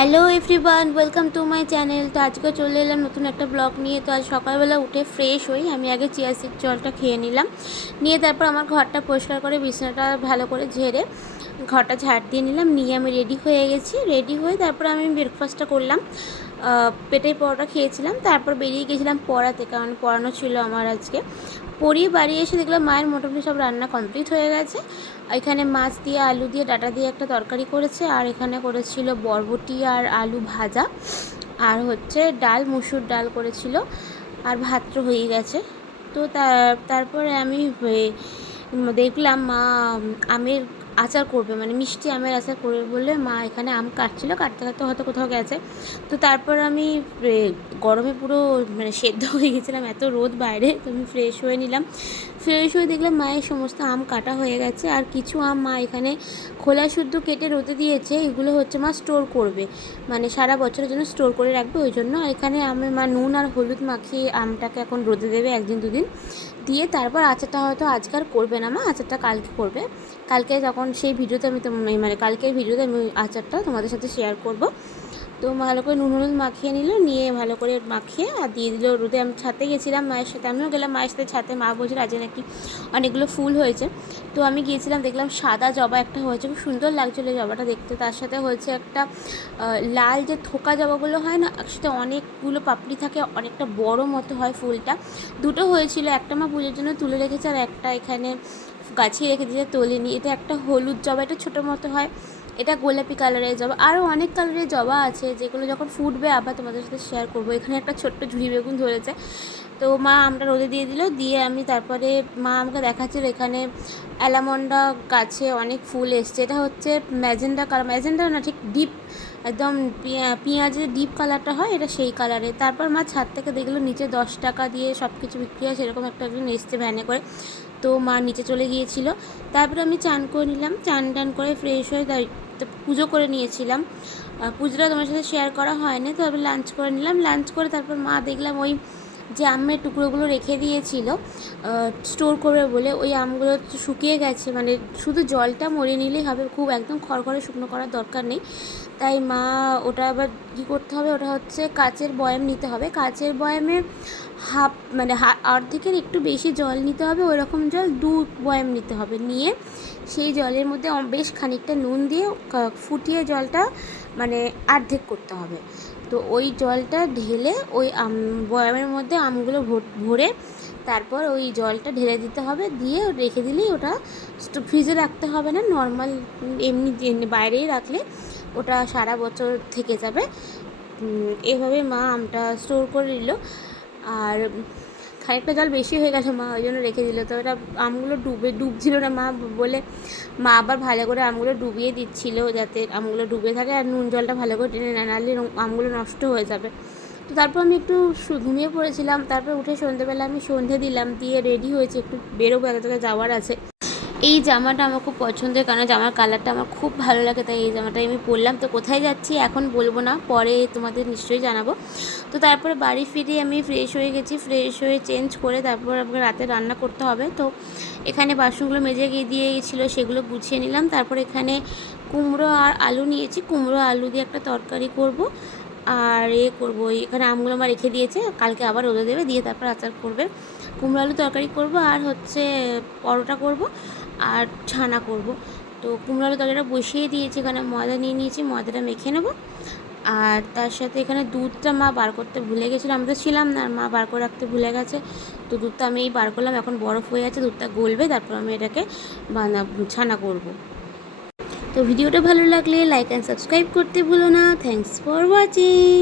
Hello everyone, welcome to my channel. তো আজকে চলে এলাম নতুন একটা ব্লগ নিয়ে। তো আজ সকালবেলা উঠে ফ্রেশ হই, আমি আগে চিয়া সিড জলটা খেয়ে নিলাম, নিয়ে তারপর আমার ঘরটা পরিষ্কার করে বিছানাটা ভালো করে ঝেড়ে ঘরটা ঝাড় দিয়ে নিলাম, নিয়ে আমি রেডি হয়ে গেছি। রেডি হয়ে তারপর আমি ব্রেকফাস্টটা করলাম, পেটের পরোটা খেয়েছিলাম, তারপর বেরিয়ে গেছিলাম পড়াতে, কারণ পড়ানো ছিল আমার আজকে। পড়িয়ে বাড়ি এসে দেখলাম মায়ের মোটামুটি সব রান্না কমপ্লিট হয়ে গেছে। এখানে মাছ দিয়ে আলু দিয়ে ডাঁটা দিয়ে একটা তরকারি করেছে, আর এখানে করেছিল বরবটি আর আলু ভাজা, আর হচ্ছে ডাল, মুসুর ডাল করেছিল, আর ভাত তো হয়ে গেছে। তো তারপরে আমি দেখলাম মা আমের আচার করবে, মানে মিষ্টি আমের আচার করবে বলে মা এখানে আম কাটছিল, কাটতে কাটতে হয়তো কোথাও গেছে। তো তারপর আমি গরমে পুরো মানে সেদ্ধ হয়ে গেছিলাম, এত রোদ বাইরে। তো আমি ফ্রেশ হয়ে নিলাম, ফ্রেশ হয়ে দেখলাম মায়ের সমস্ত আম কাটা হয়ে গেছে, আর কিছু আম মা এখানে খোলা শুদ্ধ কেটে রোদে দিয়েছে। এগুলো হচ্ছে মা স্টোর করবে, মানে সারা বছরের জন্য স্টোর করে রাখবে ওই জন্য। এখানে আমি মা নুন আর হলুদ মাখিয়ে আমটাকে এখন রোদে দেবে একদিন দুদিন, দিয়ে তারপর আচারটা হয়তো আজকে আর করবে না মা, আচারটা কালকে করবে। কালকে তখন সেই ভিডিওতে আমি মানে কালকের ভিডিওতে আমি আচারটা তোমাদের সাথে শেয়ার করব। তো ভালো করে নুন হলুদ মাখিয়ে নিল, নিয়ে ভালো করে মাখিয়ে আর দিয়ে দিল রোদে। আমি ছাদে গেছিলাম মায়ের সাথে, আমিও গেলাম মায়ের সাথে ছাদে। মা বলছিল আজকে নাকি অনেকগুলো ফুল হয়েছে। তো আমি গিয়েছিলাম, দেখলাম সাদা জবা একটা হয়েছে, খুব সুন্দর লাগছিলো জবাটা দেখতে। তার সাথে হয়েছে একটা লাল যে থোকা জবাগুলো হয় না, একসাথে অনেকগুলো পাপড়ি থাকে, অনেকটা বড় মতো হয় ফুলটা। দুটো হয়েছিল, একটা মা পুজোর জন্য তুলে রেখেছে, আর একটা এখানে গাছে রেখে দিয়েছে, তোলেনি। এটা একটা হলুদ জবা, এটা ছোটো মতো হয়। এটা গোলাপি কালারের জবা, আরও অনেক কালারের জবা আছে, যেগুলো যখন ফুটবে আবার তোমাদের সাথে শেয়ার করবো। এখানে একটা ছোট্ট ঝুড়ি বেগুন ধরেছে। তো মা আমটা রোদে দিয়ে দিল, দিয়ে আমি তারপরে মা আমাকে দেখাচ্ছিল এখানে অ্যালামন্ডা গাছে অনেক ফুল এসছে। এটা হচ্ছে ম্যাজেন্ডা কালার, ম্যাজেন্ডা না ঠিক ডিপ, একদম পেঁয়াজের ডিপ কালারটা হয়, এটা সেই কালারে। তারপর মা ছাদ থেকে দেখলো নিচে 10 টাকা দিয়ে সব কিছু বিক্রি হয়, সেরকম একটা একজন এসছে ভ্যানে করে। তো মা নিচে চলে গিয়েছিল। তারপরে আমি চান করে নিলাম, চান টান করে ফ্রেশ হয়ে তো পুজো করে নিয়েছিলাম। পুজোটা তোমার সাথে শেয়ার করা হয়নি, তবে লাঞ্চ করে নিলাম। লাঞ্চ করে তারপর মা দেখলাম ওই যে আমের টুকরোগুলো রেখে দিয়েছিল স্টোর করবে বলে, ওই আমগুলো শুকিয়ে গেছে, মানে শুধু জলটা মরে নিলেই হবে, খুব একদম খড়খড়ে শুকনো করার দরকার নেই। তাই মা ওটা আবার কী করতে হবে, ওটা হচ্ছে কাচের বয়াম নিতে হবে। কাচের বয়ামে হাফ মানে অর্ধেকের একটু বেশি জল নিতে হবে, ওই রকম জল 2 বয়াম নিতে হবে। নিয়ে সেই জলের মধ্যে বেশ খানিকটা নুন দিয়ে ফুটিয়ে জলটা মানে অর্ধেক করতে হবে। তো ওই জলটা ঢেলে ওই বয়ামের মধ্যে আমগুলো ভরে তারপর ওই জলটা ঢেলে দিতে হবে, দিয়ে রেখে দিলেই ওটা ফ্রিজে রাখতে হবে না, নর্মাল এমনি বাইরেই রাখলে ওটা সারা বছর থেকে যাবে। এভাবে মা আমটা স্টোর করে নিল। আর খানিকটা জল বেশি হয়ে গেছে, মা ওই জন্য রেখে দিল। তো ওটা আমগুলো ডুবছিল না মা বলে, মা আবার ভালো করে আমগুলো ডুবিয়ে দিচ্ছিল যাতে আমগুলো ডুবে থাকে, আর নুন জলটা ভালো করে টেনে না, নাহলে আমগুলো নষ্ট হয়ে যাবে। তো তারপর আমি একটু ঘুমিয়ে পড়েছিলাম। তারপর উঠে সন্ধ্যেবেলা আমি সন্ধে দিলাম, দিয়ে রেডি হয়েছি, একটু বেরোবো, এক জায়গায় যাওয়ার আছে। এই জামাটা আমার খুব পছন্দের, কারণ জামার কালারটা আমার খুব ভালো লাগে, তাই এই জামাটাই আমি পরলাম। তো কোথায় যাচ্ছি এখন বলবো না, পরে তোমাদের নিশ্চয়ই জানাবো। তো তারপরে বাড়ি ফিরে আমি ফ্রেশ হয়ে গেছি, ফ্রেশ হয়ে চেঞ্জ করে তারপর আমাকে রাতে রান্না করতে হবে। তো এখানে বাসনগুলো মেজে দিয়ে গেছিলো, সেগুলো গুছিয়ে নিলাম। তারপর এখানে কুমড়ো আর আলু নিয়েছি, কুমড়ো আলু দিয়ে একটা তরকারি করব। আর করবো, এখানে আমগুলো আমার রেখে দিয়েছে, কালকে আবার রোদে দেবে, দিয়ে তারপর আচার করবে। কুমড়ো আলু তরকারি করব, আর হচ্ছে পরোটা করব, আর ছানা করব। তো কুমড়ো আলু তরকারিটা বসিয়ে দিয়েছি, এখানে ময়দা নিয়ে নিয়েছি, ময়দাটা মেখে নেব। আর তার সাথে এখানে দুধটা মা বার করতে ভুলে গেছিলো, আমি তো ছিলাম না, আর মা বার করে রাখতে ভুলে গেছে। তো দুধটা আমি বার করলাম, এখন বরফ হয়ে আছে, দুধটা গলবে, তারপর আমি এটাকে ছানা করব। তো ভিডিওটা ভালো লাগলে লাইক অ্যান্ড সাবস্ক্রাইব করতে ভুলো না। Thanks for watching.